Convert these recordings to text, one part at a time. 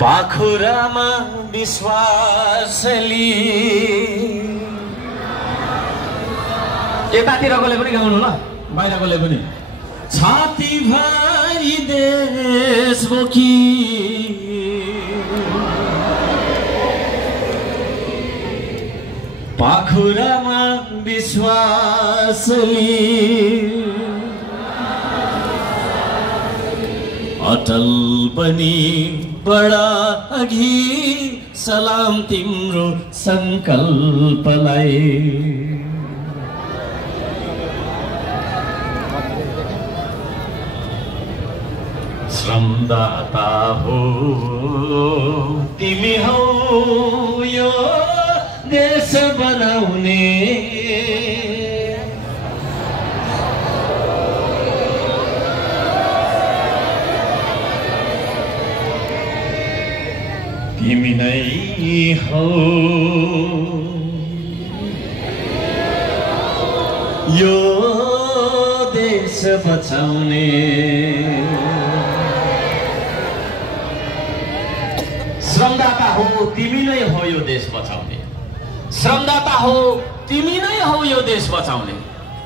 पाखुरामा विश्वासली यतातिरकोले पनि गाउनु ल बाहिरकोले पनि छाती भरी देशमुखी पाखुरामा विश्वासली अटल बनी बडा अघि सलाम तिम्रो संकल्पलाई श्रमदाता हो तिमी हौ यो देश बनाउने तिमी नै हौ यो देश बचाउने श्रमदाता हो तिमी नै हो यो देश बचाउने श्रमदाता हो तिमी नै हो यो देश बचाउने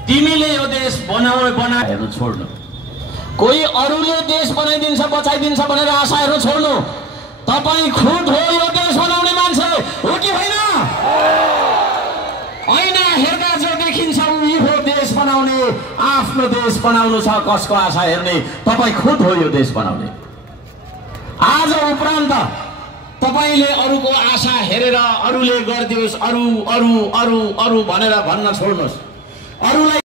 तिमीले यो देश बनाएर छोड्नु कोही अरूले देश बनाइदिन्छ बचाइदिन्छ भनेर आशाहरू छोड्नु तपाई खुद हो यो देश बनाउने मान्छे हो कि होइन ऐना हेर्दा जो देखिन्छ उही हो देश बनाउने आफ्नो देश बनाउनु छ कसको आशा हेर्ने तपाई खुद हो यो देश बनाउने आज उपरान्त तपाईले अरूको आशा हेरेर अरूले गर्दियोस् अरू भनेर भन्न छोड्नुहोस् अरूलाई